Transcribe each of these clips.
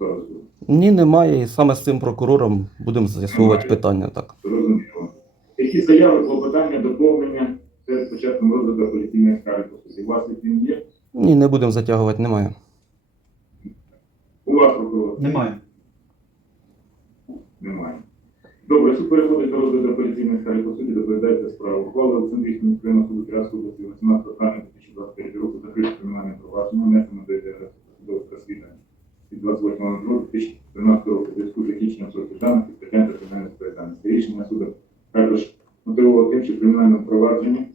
зараз? Ні, немає. І саме з цим прокурором будемо з'ясовувати питання. Так. Зрозуміло. Які заяви, клопотання, доповнення перед початком розгляду апеляційної скарги по суді? У вас він є? Ні, не будемо затягувати, немає. У вас прокурор? Немає. Немає. Добре, суд переходить до розгляду апеляційної скарги по суді, доповідається справу. Ухвали Олександрійського міськрайонного суду Кіровської області 18 травня 2023 року закрите кримінальне провадження, внесено до ЄРС судових розслідувань від 28.02.2013 року в зв'язку з закінченням сроків даних і притягнення до кримінальної відповідальності. Рішення суду також мотивувало тим, що в кримінальному провадженні,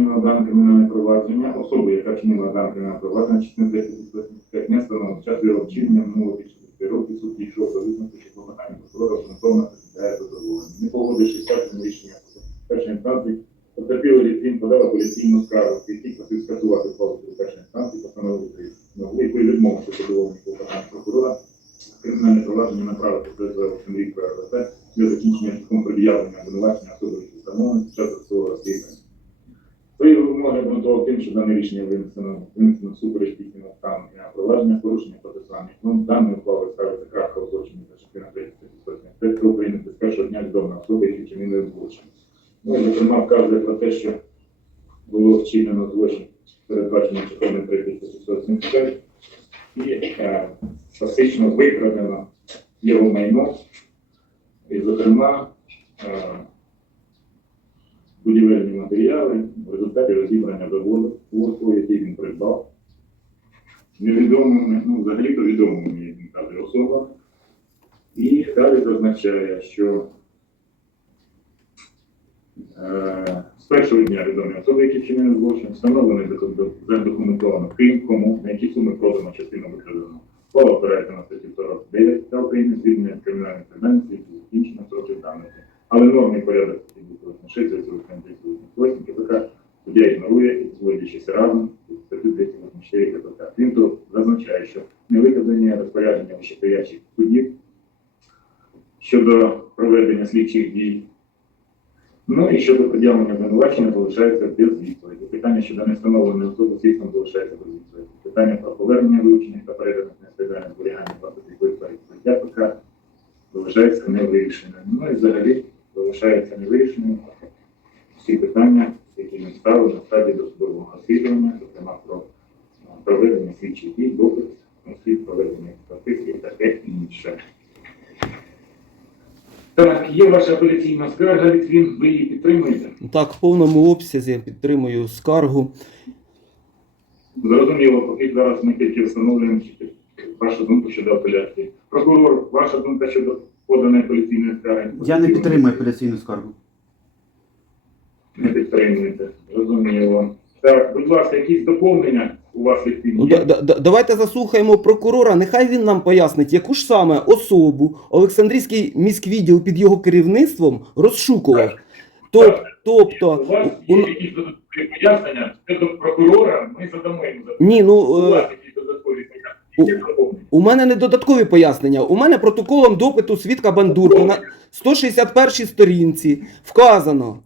яка дане кримінальне провадження, особи, яка вчинила дане кримінальне провадження, частина 10 не встановлено час його вчинення минуло більше 10 років, суд дійшов до висновку, що клопотання прокурора обґрунтовано розглядає задоволення. Не погодившись з цим рішенням першої інстанції, потерпілий Літвін подав апеляційну скаргу, який просив скасувати ухвалу першої інстанції, постановили ну, якої відмовився задоволення клопотання прокурора, кримінальне провадження направити до Олександрійської РВС для закінчення шляхом пред'явлення обвинувачення особи, які встановлені під час свого розслідування. Свої вимоги обґрунтував тим, що дане рішення винесено винесено всупереч дійсним обставинам кримінального провадження, порушення процесуальних норм. Даною ухвалою ставиться крапка у злочині за частина 3 статті України без першого дня відомої особи, які вчинили злочин. Ну, зокрема, вказує про те, що було вчинено злочин, передбачений частиною 3 статті і е, фактично викрадено його майно, і, зокрема, е, будівельні матеріали в результаті розібрання заводу, воду, який він придбав. Невідомими, ну, взагалі-то відомими, як він каже, особами. І далі зазначає, що е, з першого дня відомі особи, які вчинили злочин, встановлено і задокументовано, крім кому, на які суми продано частину викраденого. Слово опирається на статті 49 та України звільнення кримінальної відповідальності і закінчення сроків давності. Але нормний порядок 286 8 КПК суддя ігнорує і зводячися разом з статтю 284 КПК. Крім того, зазначає, що невикладення розпорядження вищестоячих судів щодо проведення слідчих дій Ну і щодо пред'явлення обвинувачення залишається без відповіді. Питання щодо невстановленої особи слідством залишається без відповіді. Питання про повернення вилучених та переданих нестеріальних зберігання власних відповідь ПК залишається невирішеним. Ну і взагалі залишається невирішеним всі питання, які ми ставили на стадії досудового розслідування, зокрема про е, проведення слідчих дій, допит, слід проведення експертиз і таке інше. Так, є ваша апеляційна скарга, Літвін, ви її підтримуєте? Так, в повному обсязі я підтримую скаргу. Зрозуміло, поки зараз ми тільки встановлюємо вашу думку щодо апеляції. Прокурор, ваша думка щодо поданої апеляційної скарги? Я не підтримую апеляційну скаргу. Не підтримуєте. Зрозуміло. Так, будь ласка, якісь доповнення у вас Ну, є? да, да, давайте заслухаємо прокурора. Нехай він нам пояснить, яку ж саме особу Олександрійський міськвідділ під його керівництвом розшукував. Тоб, У тобто, вас у- є якісь додаткові пояснення? Це до прокурора, ми задамо йому запитання. ні, ну У е, вас якісь додаткові? У мене не додаткові пояснення. У мене протоколом допиту свідка Бандурко на 161 сторінці вказано.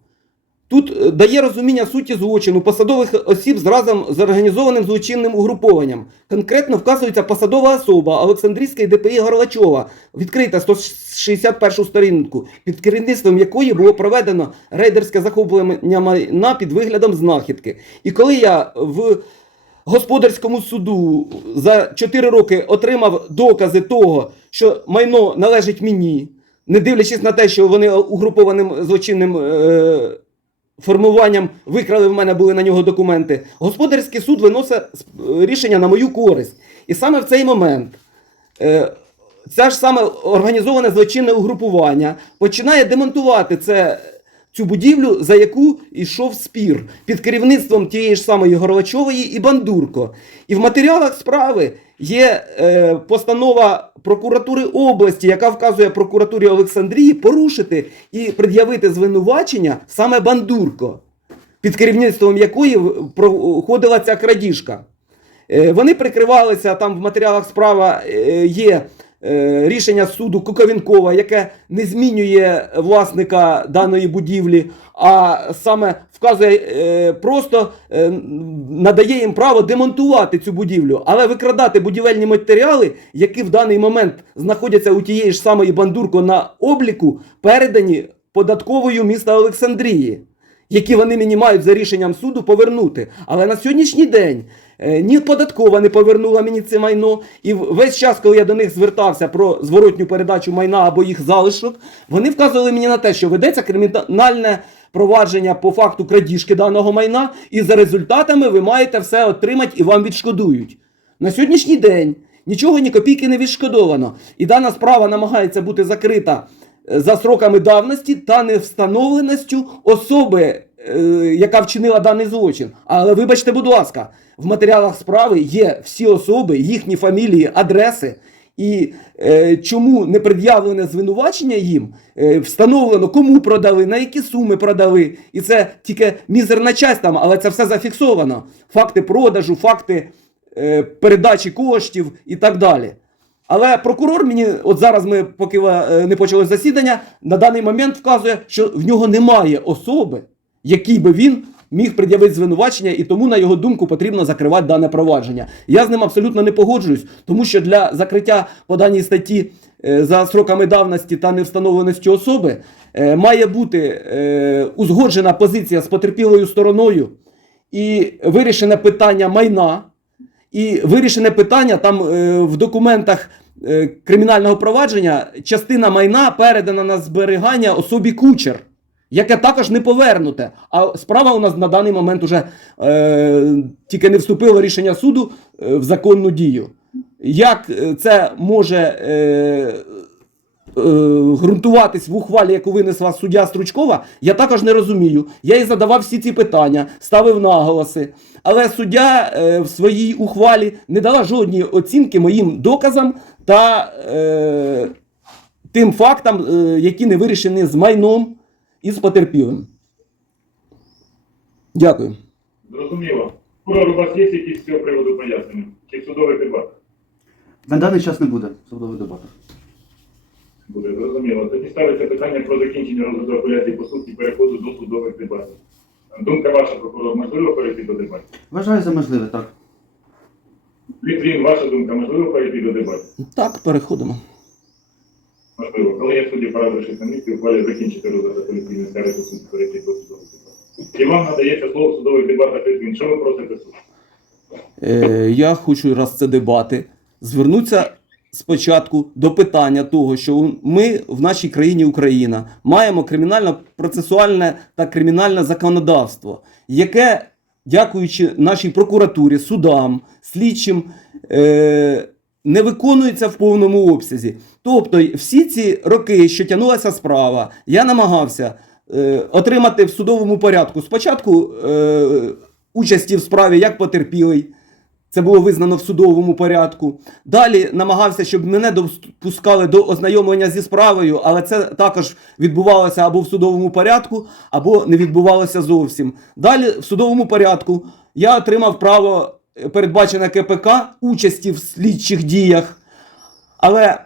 Тут е, дає розуміння суті злочину посадових осіб з разом з організованим злочинним угрупованням. Конкретно вказується посадова особа Олександрійської ДПІ Горлачова, відкрита 161 сторінку, під керівництвом якої було проведено рейдерське захоплення майна під виглядом знахідки. І коли я в господарському суду за 4 роки отримав докази того, що майно належить мені, не дивлячись на те, що вони угрупованим злочинним е, формуванням викрали в мене були на нього документи. Господарський суд виносить рішення на мою користь. І саме в цей момент е, це ж саме організоване злочинне угрупування починає демонтувати це, цю будівлю, за яку йшов спір під керівництвом тієї ж самої Горлачової і Бандурко. І в матеріалах справи є е, постанова прокуратури області, яка вказує прокуратурі Олександрії порушити і пред'явити звинувачення саме Бандурко, під керівництвом якої проходила ця крадіжка. Е, Вони прикривалися там в матеріалах справа е, є рішення суду Куковінкова, яке не змінює власника даної будівлі, а саме вказує е, просто е, надає їм право демонтувати цю будівлю, але викрадати будівельні матеріали, які в даний момент знаходяться у тієї ж самої бандурко на обліку, передані податковою міста Олександрії, які вони мені мають за рішенням суду повернути. Але на сьогоднішній день е, ні податкова не повернула мені це майно, і весь час, коли я до них звертався про зворотню передачу майна або їх залишок, вони вказували мені на те, що ведеться кримінальне провадження по факту крадіжки даного майна, і за результатами ви маєте все отримати і вам відшкодують. На сьогоднішній день нічого ні копійки не відшкодовано. І дана справа намагається бути закрита е, за сроками давності та невстановленістю особи, е, яка вчинила даний злочин. Але вибачте, будь ласка, в матеріалах справи є всі особи, їхні фамілії, адреси. І е, чому не пред'явлене звинувачення їм, е, встановлено, кому продали, на які суми продали. І це тільки мізерна часть там, але це все зафіксовано. Факти продажу, факти е, передачі коштів і так далі. Але прокурор мені, от зараз ми, поки е, не почали засідання, на даний момент вказує, що в нього немає особи, якій би він міг пред'явити звинувачення, і тому, на його думку, потрібно закривати дане провадження. Я з ним абсолютно не погоджуюсь, тому що для закриття по даній статті е, за сроками давності та невстановленості особи е, має бути е, узгоджена позиція з потерпілою стороною і вирішене питання майна. І вирішене питання там в документах кримінального провадження частина майна передана на зберігання особі кучер, яке також не повернуте. А справа у нас на даний момент уже е, тільки не вступило рішення суду е, в законну дію. Як е, це може е, е, ґрунтуватись в ухвалі, яку винесла суддя Стручкова, я також не розумію. Я їй задавав всі ці питання, ставив наголоси. Але суддя е, в своїй ухвалі не дала жодної оцінки моїм доказам та е, тим фактам, е, які не вирішені з майном і з потерпілим. Дякую. Зрозуміло. Прокурор, у вас є якісь з цього приводу пояснення? Чи в судових дебатах? На даний час не буде судових дебатів. Буде зрозуміло. Тоді ставиться питання про закінчення розгляду апеляції по суті переходу до судових дебатів. Думка ваша, прокурор, можливо перейти до дебатів? Вважаю за можливе, так. Літвін, ваша думка, можливо перейти до дебатів? Так, переходимо. Можливо. Коли я в суді порадившись на місці, ухвалює закінчити розгляд апеляційної скарги суті перейти до судових дебатів. І вам надається слово в судових дебатах Літвін. Що ви просите суд? Е, я хочу, раз це дебати, звернутися спочатку до питання того, що ми в нашій країні Україна маємо кримінально-процесуальне та кримінальне законодавство, яке, дякуючи нашій прокуратурі, судам, слідчим, е, не виконується в повному обсязі. Тобто, всі ці роки, що тягнулася справа, я намагався е, отримати в судовому порядку спочатку е, участі в справі як потерпілий. Це було визнано в судовому порядку. Далі намагався, щоб мене допускали до ознайомлення зі справою, але це також відбувалося або в судовому порядку, або не відбувалося зовсім. Далі в судовому порядку я отримав право, передбачене КПК, участі в слідчих діях. Але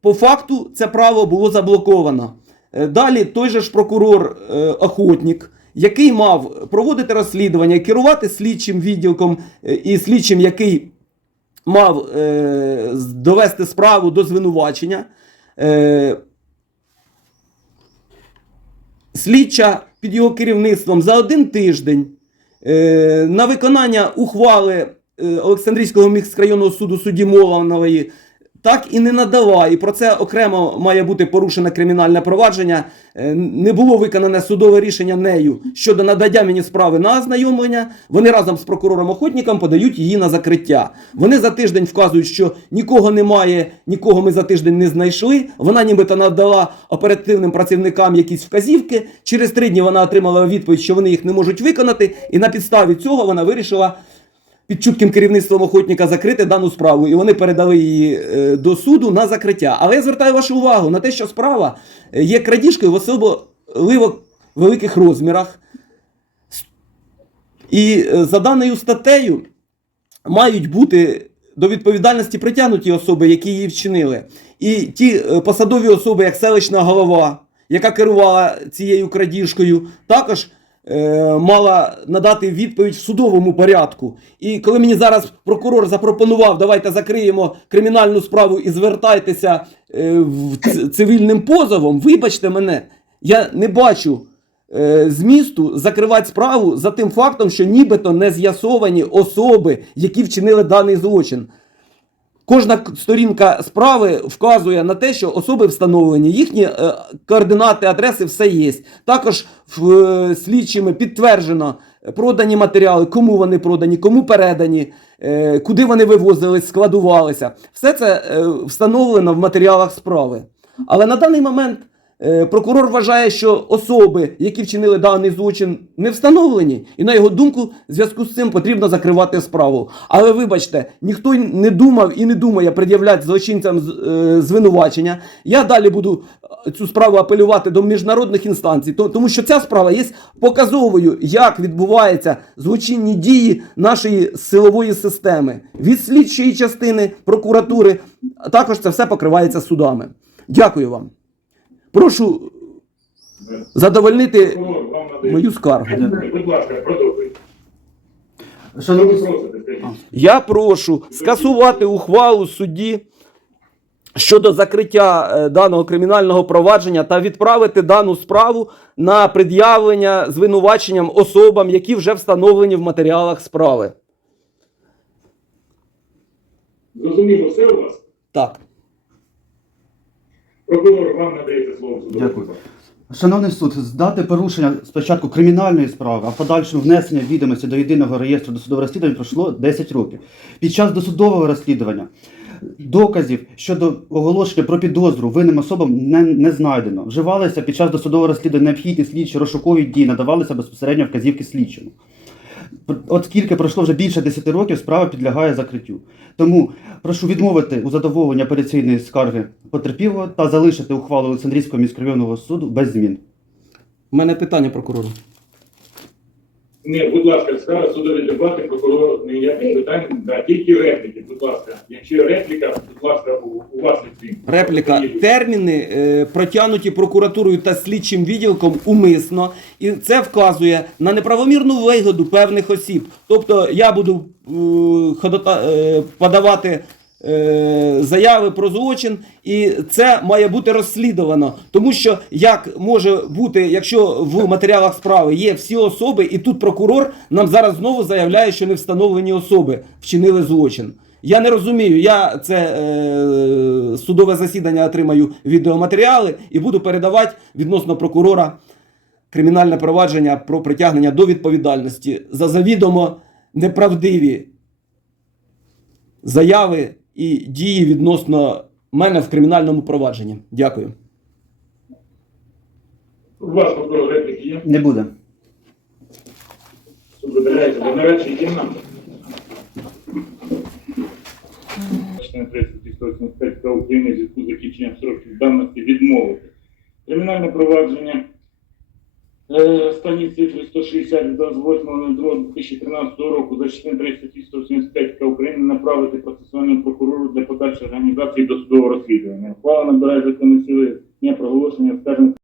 по факту це право було заблоковано. Е, Далі той же ж прокурор е, Охотник, який мав проводити розслідування, керувати слідчим відділком е, і слідчим, який мав довести справу до звинувачення. Слідча під його керівництвом за один тиждень на виконання ухвали е, Олександрійського міськрайонного суду судді Моланової так і не надала. І про це окремо має бути порушене кримінальне провадження. Е, Не було виконане судове рішення нею щодо надання мені справи на ознайомлення. Вони разом з прокурором охотником подають її на закриття. Вони за тиждень вказують, що нікого немає, нікого ми за тиждень не знайшли. Вона нібито надала оперативним працівникам якісь вказівки. Через три дні вона отримала відповідь, що вони їх не можуть виконати, і на підставі цього вона вирішила під чутким керівництвом охотника закрити дану справу, і вони передали її е, до суду на закриття. Але я звертаю вашу увагу на те, що справа е, є крадіжкою в особливо великих розмірах. І е, за даною статтею мають бути до відповідальності притягнуті особи, які її вчинили. І ті посадові особи, як селищна голова, яка керувала цією крадіжкою, також мала надати відповідь в судовому порядку. І коли мені зараз прокурор запропонував, давайте закриємо кримінальну справу і звертайтеся е, в цивільним позовом, вибачте мене, я не бачу е, змісту закривати справу за тим фактом, що нібито не з'ясовані особи, які вчинили даний злочин. Кожна сторінка справи вказує на те, що особи встановлені, їхні е, координати, адреси, все є. Також в, е, слідчими підтверджено е, продані матеріали, кому вони продані, кому передані, куди вони вивозились, складувалися. Все це встановлено в матеріалах справи. Але на даний момент прокурор вважає, що особи, які вчинили даний злочин, не встановлені, і на його думку, в зв'язку з цим потрібно закривати справу. Але вибачте, ніхто не думав і не думає пред'являти злочинцям е, звинувачення. Я далі буду е, цю справу апелювати до міжнародних інстанцій, тому що ця справа є показовою, як відбуваються злочинні дії нашої силової системи від слідчої частини прокуратури. Також це все покривається судами. Дякую вам. Прошу задовольнити мою скаргу. Будь ласка, продовжуйте. Я прошу скасувати ухвалу судді щодо закриття е, даного кримінального провадження та відправити дану справу на пред'явлення звинуваченням особам, які вже встановлені в матеріалах справи. Зрозуміло все у вас? Так. Прокурор, вам надається слово суду. Дякую. Шановний суд, здати порушення спочатку кримінальної справи, а в подальшому внесення відомості до єдиного реєстру досудового розслідування пройшло 10 років. Під час досудового розслідування доказів щодо оголошення про підозру винним особам не, не знайдено. Вживалися під час досудового розслідування необхідні слідчі розшукові дії, надавалися безпосередньо вказівки слідчому. От скільки пройшло вже більше 10 років, справа підлягає закриттю. Тому прошу відмовити у задоволенні апеляційної скарги потерпілого та залишити ухвалу Олександрійського міськрайонного суду без змін. У мене питання прокурору. Ні, будь ласка, зараз судові дебати, прокурор ніяких питань, да, тільки репліки, будь ласка. Якщо репліка, будь ласка, у, у вас відповім. Репліка. Терміни е, протягнуті прокуратурою та слідчим відділком умисно, і це вказує на неправомірну вигоду певних осіб. Тобто я буду е, ходота, е, подавати заяви про злочин, і це має бути розслідувано. Тому що як може бути, якщо в матеріалах справи є всі особи, і тут прокурор нам зараз знову заявляє, що не встановлені особи вчинили злочин. Я не розумію. Я це е, судове засідання отримаю відеоматеріали і буду передавати відносно прокурора кримінальне провадження про притягнення до відповідальності за завідомо неправдиві заяви і дії відносно мене в кримінальному провадженні. Дякую. У вас репліки є? Не буде. Видаляється, бо нарешті є нам. Частина 385 та України зв'язку з закінченням сроків давності відмовити. Кримінальне провадження стані цифри 160 від 28.02.2013 року за частиною 3 статті 175 України направити процесуальному прокурору для подальшої організації досудового розслідування. Ухвала набирає законні сили дня проголошення скажімо,